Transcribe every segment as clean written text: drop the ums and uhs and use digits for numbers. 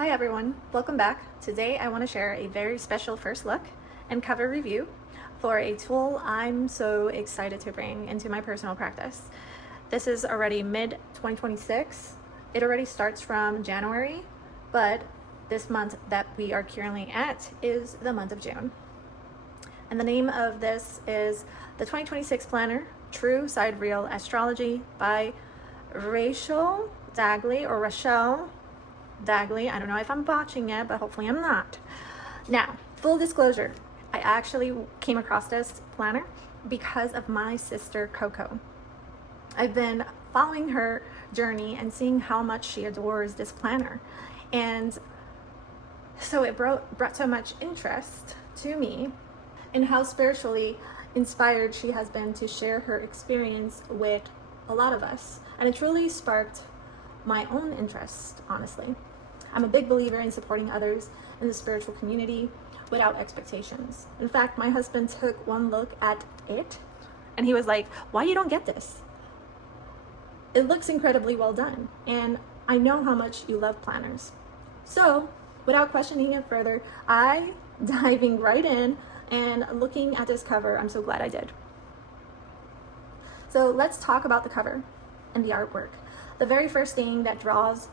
Hi everyone, welcome back. Today I want to share a very special first look and cover review for a tool I'm so excited to bring into my personal practice. This is already mid-2026. It already starts from January, but this month that we are currently at is the month of June. And the name of this is the 2026 Planner, True Sidereal Astrology by Rachele Dagley or Rachele Dagley. I don't know if I'm botching it, but hopefully I'm not. Now, full disclosure, I actually came across this planner because of my sister Coco. I've been following her journey and seeing how much she adores this planner. And so it brought so much interest to me in how spiritually inspired she has been to share her experience with a lot of us. And it truly sparked my own interest, honestly. I'm a big believer in supporting others in the spiritual community without expectations. In fact, my husband took one look at it and he was like, "Why you don't get this? It looks incredibly well done. And I know how much you love planners." So without questioning it further, I diving right in and looking at this cover. I'm so glad I did. So let's talk about the cover and the artwork. The very first thing that draws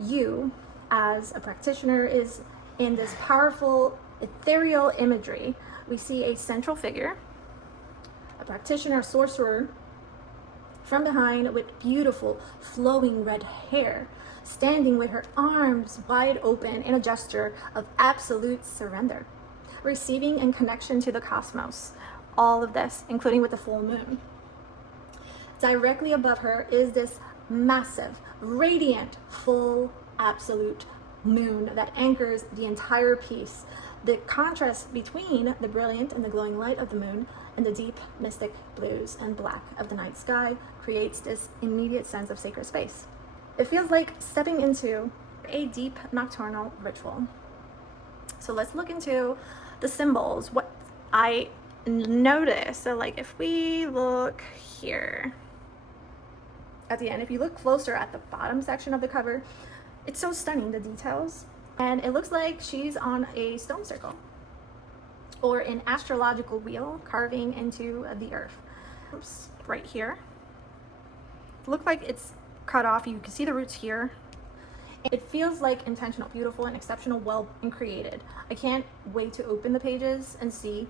you as a practitioner is in this powerful ethereal imagery. We see a central figure, a practitioner, sorcerer, from behind with beautiful flowing red hair, standing with her arms wide open in a gesture of absolute surrender, receiving in connection to the cosmos. All of this, including with the full moon. Directly above her is this massive, radiant, full, absolute moon that anchors the entire piece. The contrast between the brilliant and the glowing light of the moon and the deep, mystic blues and black of the night sky creates this immediate sense of sacred space. It feels like stepping into a deep nocturnal ritual. So let's look into the symbols. What I noticed, so like if we look here at the end, if you look closer at the bottom section of the cover, it's so stunning, the details. And it looks like she's on a stone circle or an astrological wheel carving into the earth. Oops, right here. Look like it's cut off. You can see the roots here. It feels like intentional, beautiful, and exceptional, well and created. I can't wait to open the pages and see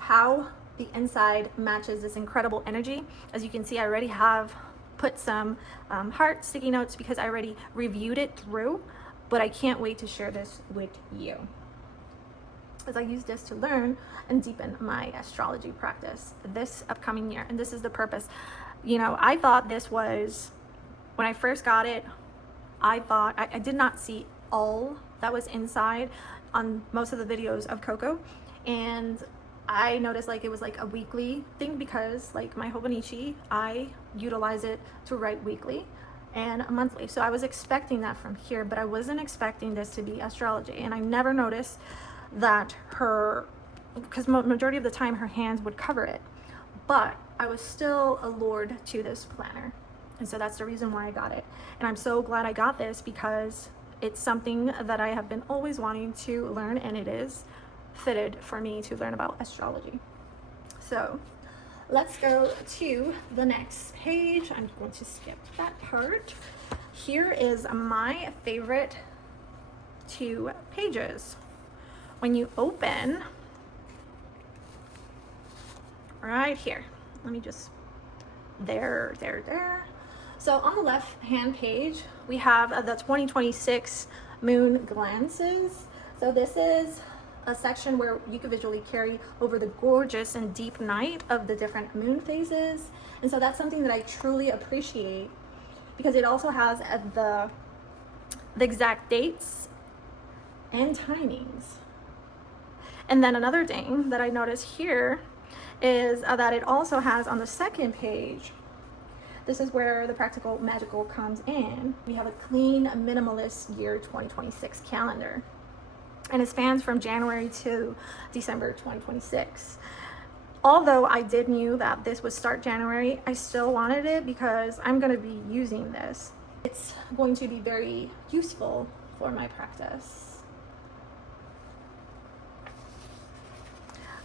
how the inside matches this incredible energy. As you can see, I already have put some heart sticky notes because I already reviewed it through, but I can't wait to share this with you as I use this to learn and deepen my astrology practice this upcoming year. And this is the purpose. You know, I thought this was, when I first got it, I thought I did not see all that was inside on most of the videos of Coco, and I noticed like it was like a weekly thing because like my Hobonichi, I utilize it to write weekly and monthly. So I was expecting that from here, but I wasn't expecting this to be astrology. And I never noticed that her, because majority of the time her hands would cover it, but I was still allured to this planner. And so that's the reason why I got it. And I'm so glad I got this because it's something that I have been always wanting to learn, and it is fitted for me to learn about astrology. So let's go to the next page. I'm going to skip that part. Here is my favorite 2 pages. When you open right here, let me just, there. So on the left hand page, we have the 2026 moon glances. So this is a section where you can visually carry over the gorgeous and deep night of the different moon phases. And so that's something that I truly appreciate because it also has the exact dates and timings. And then another thing that I noticed here is that it also has on the second page, this is where the practical magical comes in. We have a clean, minimalist year 2026 calendar. And it spans from January to December 2026. Although I did knew that this would start January, I still wanted it because I'm going to be using this. It's going to be very useful for my practice.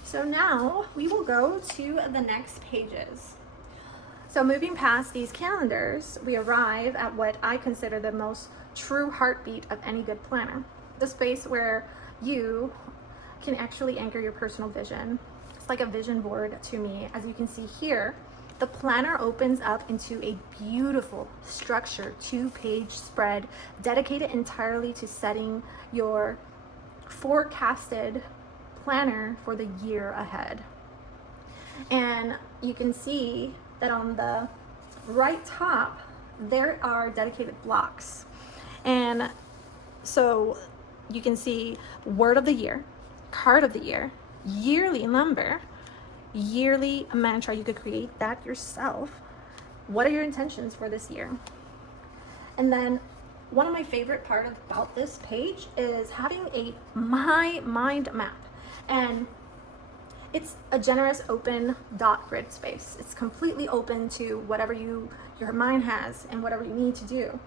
So now we will go to the next pages. So moving past these calendars, we arrive at what I consider the most true heartbeat of any good planner. The space where you can actually anchor your personal vision. It's like a vision board to me. As you can see here, the planner opens up into a beautiful structured 2-page spread dedicated entirely to setting your forecasted planner for the year ahead. And you can see that on the right top, there are dedicated blocks. And so you can see word of the year, card of the year, yearly number, yearly mantra. You could create that yourself. What are your intentions for this year? And then one of my favorite part about this page is having a my mind map. And it's a generous open dot grid space. It's completely open to whatever your mind has and whatever you need to do.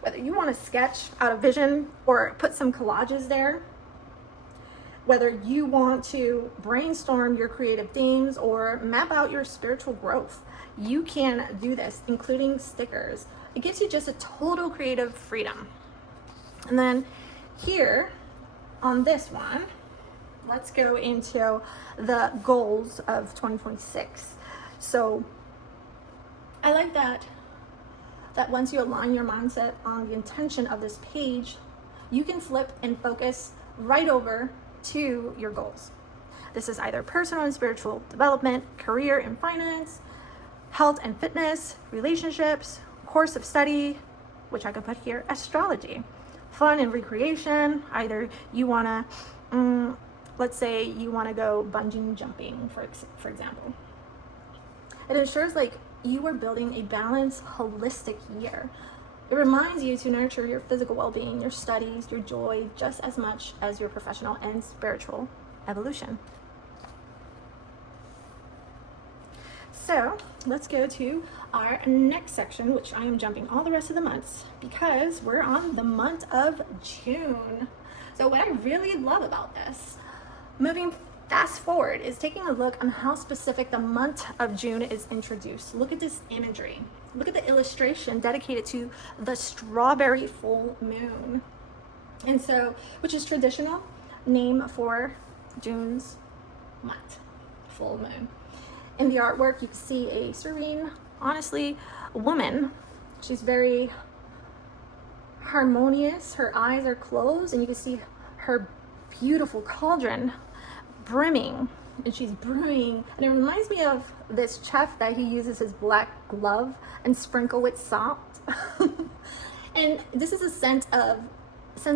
Whether you want to sketch out a vision or put some collages there, whether you want to brainstorm your creative themes or map out your spiritual growth, you can do this, including stickers. It gives you just a total creative freedom. And then here on this one, let's go into the goals of 2026. So I like that once you align your mindset on the intention of this page, you can flip and focus right over to your goals. This is either personal and spiritual development, career and finance, health and fitness, relationships, course of study, which I could put here, astrology, fun and recreation. Either you want to, let's say you want to go bungee jumping, for example. It ensures like you are building a balanced, holistic year. It reminds you to nurture your physical well-being, your studies, your joy, just as much as your professional and spiritual evolution. So let's go to our next section, which I am jumping all the rest of the months because we're on the month of June. So what I really love about this, moving fast forward, is taking a look on how specific the month of June is introduced. Look at this imagery. Look at the illustration dedicated to the strawberry full moon. And so, which is traditional name for June's month, full moon. In the artwork, you can see a serene, honestly, woman. She's very harmonious. Her eyes are closed, and you can see her beautiful cauldron brimming, and she's brewing. And it reminds me of this chef that he uses his black glove and sprinkle with salt. And this is a sense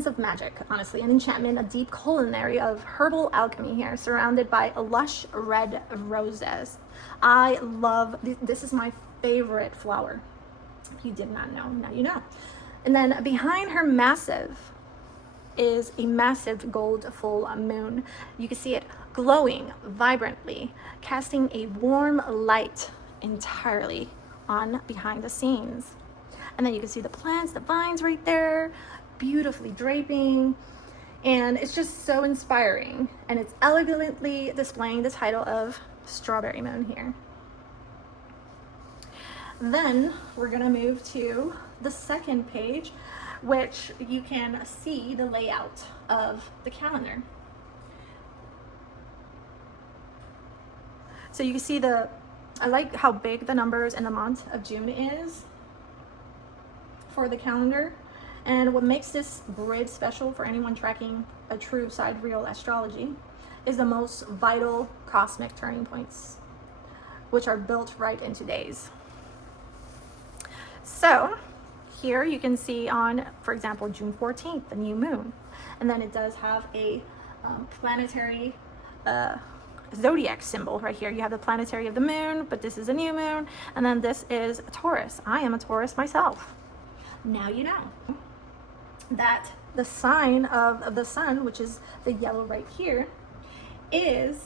of magic, honestly, an enchantment, a deep culinary of herbal alchemy here, surrounded by lush red roses. I love this. Is my favorite flower. If you did not know, now you know. And then behind her is a massive gold full moon. You can see it glowing vibrantly, casting a warm light entirely on behind the scenes. And then you can see the plants, the vines right there, beautifully draping, and it's just so inspiring. And it's elegantly displaying the title of Strawberry Moon here. Then we're gonna move to the second page, which you can see the layout of the calendar. So you can see I like how big the numbers in the month of June is for the calendar. And what makes this grid special for anyone tracking a true sidereal astrology is the most vital cosmic turning points, which are built right into days. So here you can see on, for example, June 14th, the new moon. And then it does have a planetary zodiac symbol right here. You have the planetary of the moon, but this is a new moon. And then this is a Taurus. I am a Taurus myself. Now you know that the sign of the sun, which is the yellow right here, is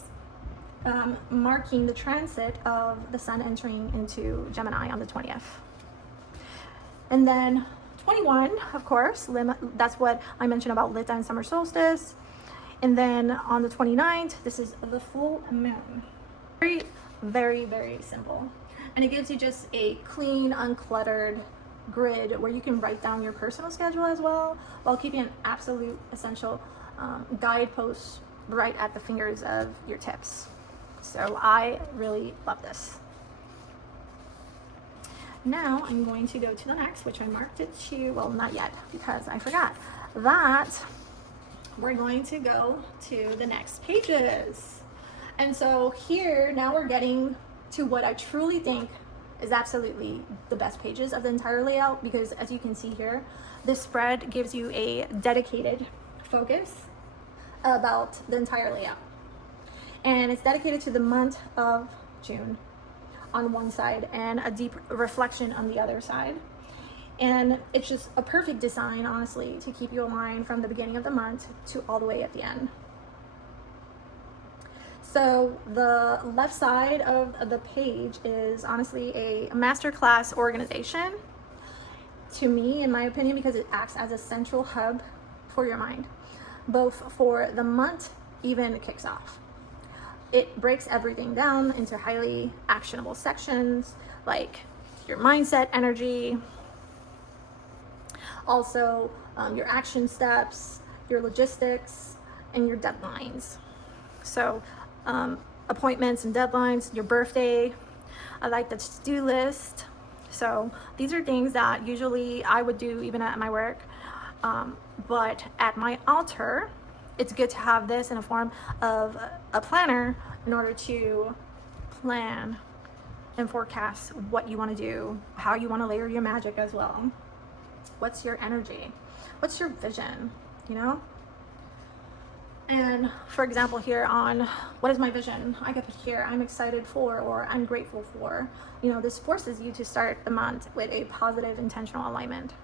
marking the transit of the sun entering into Gemini on the 20th. And then 21, of course, that's what I mentioned about Lita and summer solstice. And then on the 29th, this is the full moon. Very, very, very simple. And it gives you just a clean, uncluttered grid where you can write down your personal schedule as well, while keeping an absolute essential guidepost right at the fingers of your tips. So I really love this. Now I'm going to go to the next, which I marked it to, well, not yet because I forgot that we're going to go to the next pages. And so here, now we're getting to what I truly think is absolutely the best pages of the entire layout, because as you can see here, this spread gives you a dedicated focus about the entire layout. And it's dedicated to the month of June on one side and a deep reflection on the other side. And it's just a perfect design, honestly, to keep you aligned from the beginning of the month to all the way at the end. So the left side of the page is honestly a masterclass organization, to me, in my opinion, because it acts as a central hub for your mind, both for the month even kicks off. It breaks everything down into highly actionable sections, like your mindset energy, also your action steps, your logistics, and your deadlines. So appointments and deadlines, your birthday. I like the to-do list. So these are things that usually I would do even at my work, but at my altar, it's good to have this in a form of a planner in order to plan and forecast what you want to do, how you want to layer your magic as well. What's your energy? What's your vision? You know? And for example, here on what is my vision, I could put here, I'm excited for, or I'm grateful for. You know, this forces you to start the month with a positive intentional alignment.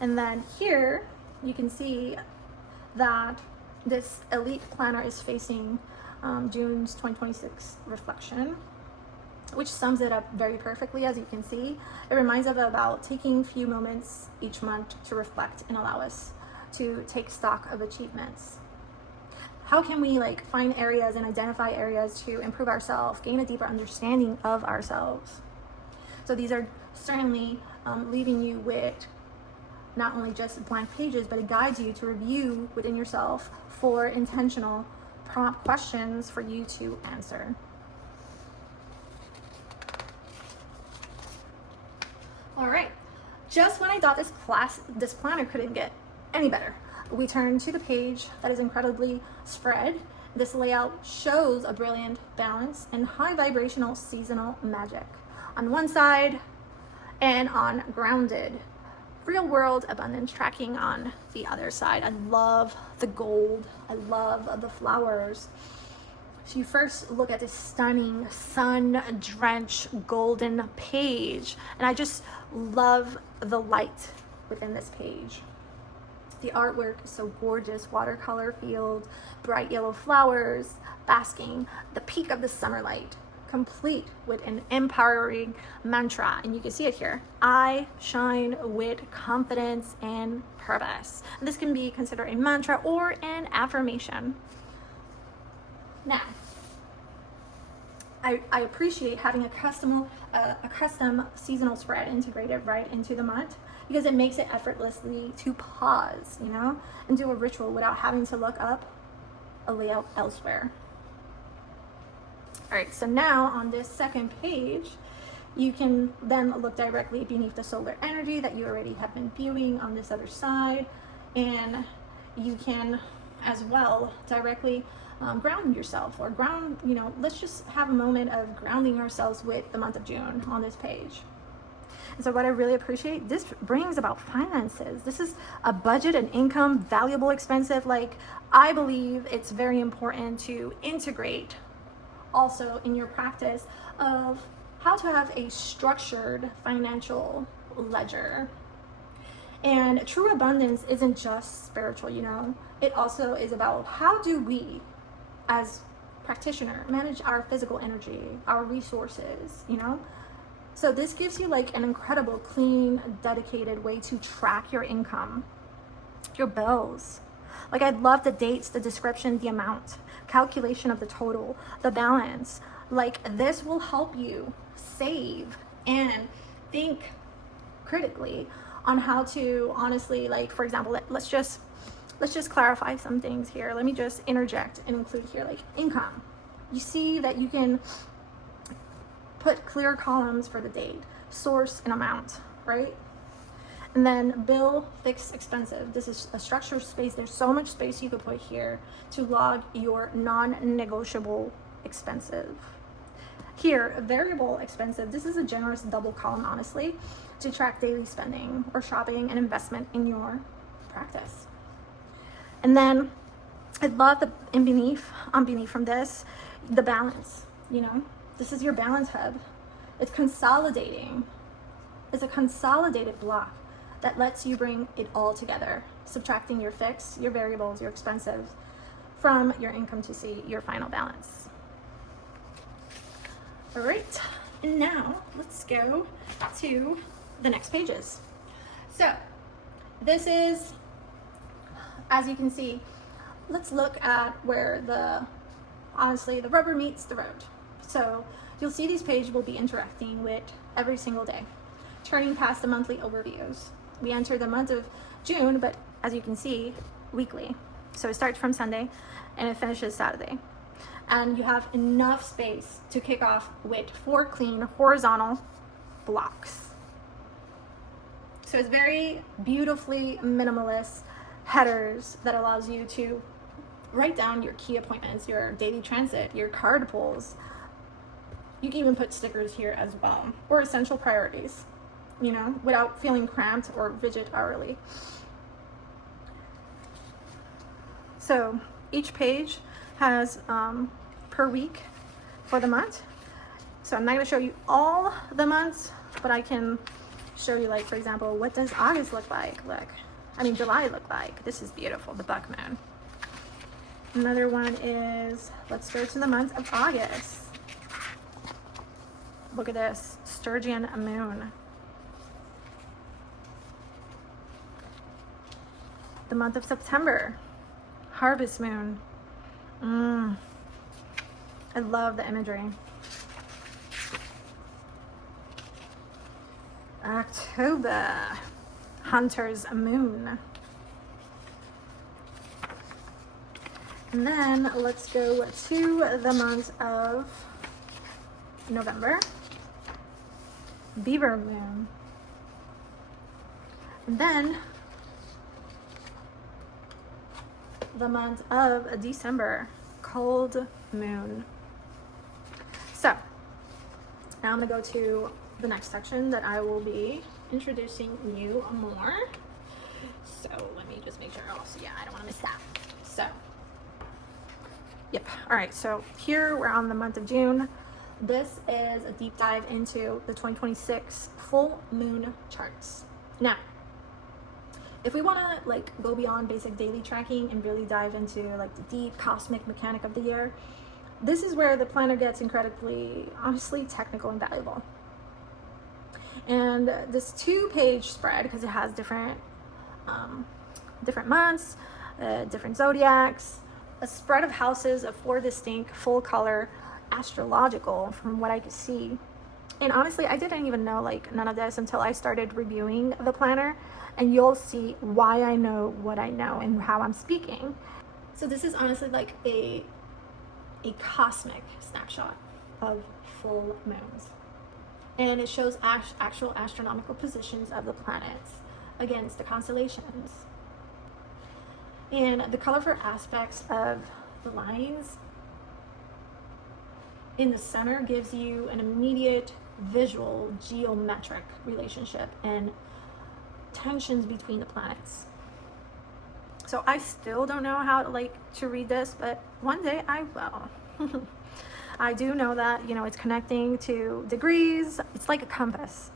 And then here you can see that this elite planner is facing June's 2026 reflection, which sums it up very perfectly. As you can see, it reminds us about taking few moments each month to reflect and allow us to take stock of achievements. How can we find areas and identify areas to improve ourselves, gain a deeper understanding of ourselves? So these are certainly leaving you with not only just blank pages, but it guides you to review within yourself for intentional prompt questions for you to answer. All right, just when I thought this planner couldn't get any better, we turn to the page that is incredibly spread. This layout shows a brilliant balance and high vibrational seasonal magic on one side, and on grounded real world abundance tracking on the other side. I love the gold. I love the flowers. So you first look at this stunning sun-drenched golden page, and I just love the light within this page. The artwork is so gorgeous. Watercolor field, bright yellow flowers, basking the peak of the summer light, complete with an empowering mantra. And you can see it here. I shine with confidence and purpose. And this can be considered a mantra or an affirmation. Now, I appreciate having a custom seasonal spread integrated right into the month, because it makes it effortlessly to pause, and do a ritual without having to look up a layout elsewhere. All right, so now on this second page, you can then look directly beneath the solar energy that you already have been viewing on this other side, and you can as well directly ground yourself, or ground, let's just have a moment of grounding ourselves with the month of June on this page. And so what I really appreciate, this brings about finances. This is a budget and income, valuable, expensive. I believe it's very important to integrate also in your practice of how to have a structured financial ledger. And true abundance isn't just spiritual, it also is about how do we as practitioner manage our physical energy, our resources, So this gives you like an incredible, clean, dedicated way to track your income, your bills. Like, I love the dates, the description, the amount, calculation of the total, the balance. Like, this will help you save and think critically on how to honestly, like, for example, let's just clarify some things here. Let me just interject and include here, like, income. You see that you can put clear columns for the date, source, and amount, right? And then bill, fixed, expensive. This is a structured space. There's so much space you could put here to log your non-negotiable expensive. Here, variable expensive. This is a generous double column, honestly, to track daily spending or shopping and investment in your practice. And then I love the beneath from this, the balance, you know, this is your balance hub. It's consolidating. It's a consolidated block that lets you bring it all together, subtracting your fixed, your variables, your expenses from your income to see your final balance. All right, and now let's go to the next pages. So this is, as you can see, let's look at where honestly, the rubber meets the road. So you'll see these pages will be interacting with every single day, turning past the monthly overviews. We enter the month of June, but as you can see, weekly. So it starts from Sunday and it finishes Saturday. And you have enough space to kick off with 4 clean horizontal blocks. So it's very beautifully minimalist headers that allows you to write down your key appointments, your daily transit, your card pulls. You can even put stickers here as well, or essential priorities, you know, without feeling cramped or rigid hourly. So each page has per week for the month. So I'm not going to show you all the months, but I can show you, like, for example, what does August look like? July look like? This is beautiful, the buck moon. Another one is, let's go to the month of August. Look at this, Sturgeon moon. The month of September, harvest moon. I love the imagery. October, hunter's moon. And then let's go to the month of November, beaver moon. And then the month of December, cold moon. So now I'm gonna go to the next section that I will be introducing you more. So let me just make sure. Oh, so yeah, I don't want to miss that. So, yep. All right. So here we're on the month of June. This is a deep dive into the 2026 full moon charts. Now, if we want to like go beyond basic daily tracking and really dive into like the deep cosmic mechanic of the year, this is where the planner gets incredibly, honestly, technical and valuable. And this 2-page spread, because it has different months, different zodiacs, a spread of houses of 4 distinct full color astrological, from what I could see. And honestly, I didn't even know like none of this until I started reviewing the planner, and you'll see why I know what I know and how I'm speaking. So this is honestly like a cosmic snapshot of full moons. And it shows actual astronomical positions of the planets against the constellations. And the colorful aspects of the lines in the center gives you an immediate visual geometric relationship and tensions between the planets. So I still don't know how to read this, but one day I will. I do know that, you know, it's connecting to degrees. It's like a compass.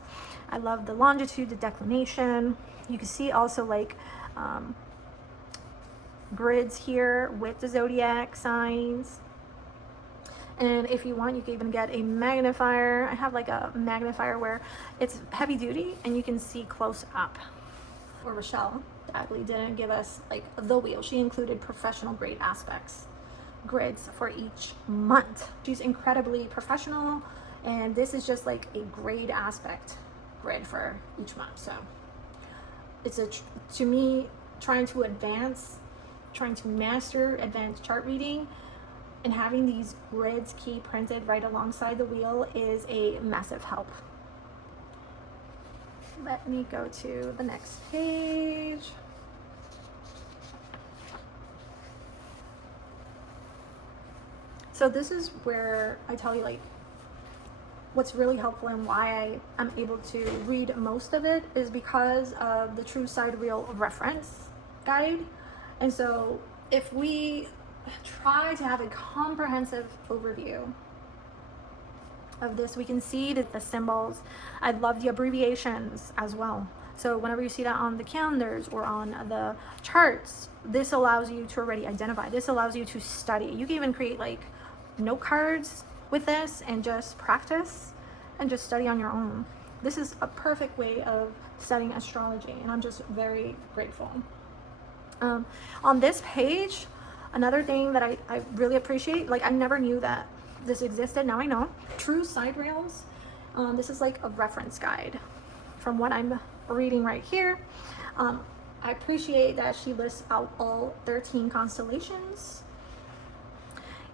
I love the longitude, the declination. You can see also like grids here with the zodiac signs. And if you want, you can even get a magnifier. I have like a magnifier where it's heavy duty and you can see close up. Or Rachele, Dagley didn't give us like the wheel. She included professional grade aspects, grids for each month. She's incredibly professional, and this is just like a grade aspect grid for each month. So it's to me, trying to master advanced chart reading and having these grids key printed right alongside the wheel is a massive help. Let me go to the next page. So this is where I tell you like what's really helpful and why I'm able to read most of it is because of the true sidereal reference guide. And so if we try to have a comprehensive overview of this, we can see that the symbols, I love the abbreviations as well. So whenever you see that on the calendars or on the charts, this allows you to already identify. This allows you to study. You can even create like note cards with this and just practice and just study on your own. This is a perfect way of studying astrology, and I'm just very grateful. On this page, another thing that I really appreciate, like I never knew that this existed, now I know. True sidereals. This is like a reference guide from what I'm reading right here. I appreciate that she lists out all 13 constellations.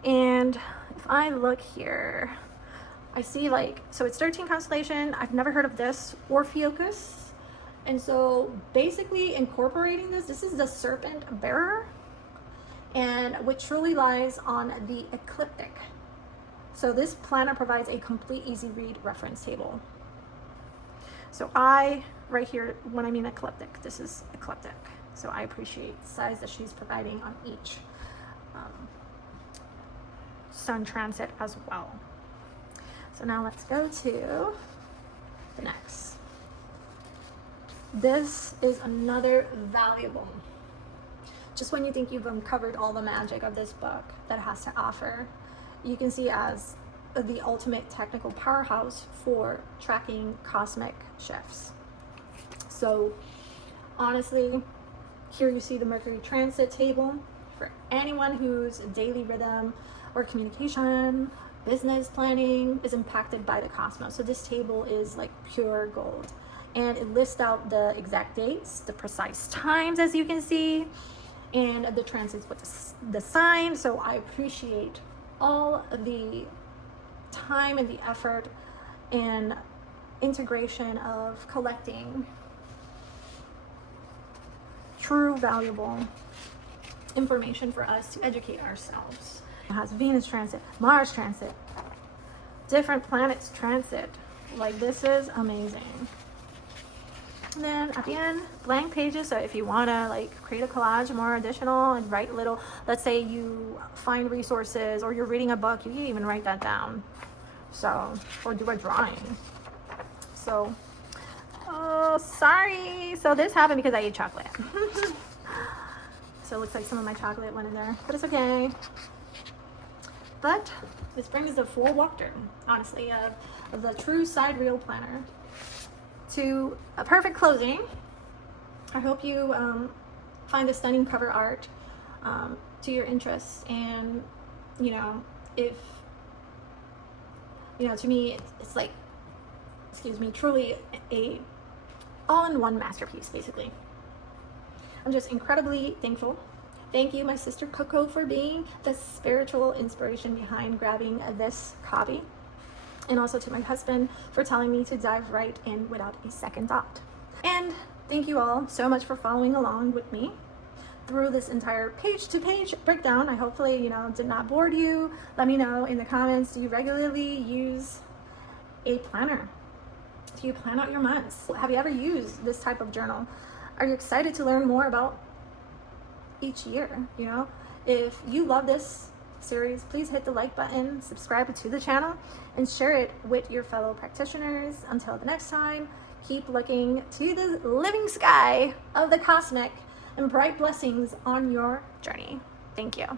And if I look here, I see like, so it's 13 constellation. I've never heard of this, Orpheus. And so basically incorporating this is the serpent bearer, and which truly lies on the ecliptic. So this planner provides a complete easy read reference table. So right here, when I mean ecliptic, this is ecliptic. So I appreciate the size that she's providing on each sun transit as well. So now let's go to the next. This is another valuable. Just when you think you've uncovered all the magic of this book that it has to offer, you can see as the ultimate technical powerhouse for tracking cosmic shifts. So honestly, here you see the Mercury transit table for anyone whose daily rhythm or communication, business planning is impacted by the cosmos. So this table is like pure gold, and it lists out the exact dates, the precise times, as you can see, and the transits with the sign. So I appreciate all the time and the effort and integration of collecting true valuable information for us to educate ourselves. It has Venus transit, Mars transit, different planets transit. Like, this is amazing. And then at the end, blank pages. So if you want to like create a collage more additional and write little, let's say you find resources or you're reading a book, you can even write that down. So, or do a drawing. So, oh, sorry. So this happened because I ate chocolate. So it looks like some of my chocolate went in there, but it's okay. But this brings the full walkthrough, honestly, of the true sidereal planner to a perfect closing. I hope you find the stunning cover art to your interests, and if to me it's like, truly a all-in-one masterpiece. Basically, I'm just incredibly thankful. Thank you, my sister Coco, for being the spiritual inspiration behind grabbing this copy. And also to my husband for telling me to dive right in without a second thought. And thank you all so much for following along with me through this entire page-to-page breakdown. I hopefully, did not bore you. Let me know in the comments, do you regularly use a planner? Do you plan out your months? Have you ever used this type of journal? Are you excited to learn more about each year? If you love this series, please hit the like button, subscribe to the channel, and share it with your fellow practitioners. Until the next time, keep looking to the living sky of the cosmic and bright blessings on your journey. Thank you.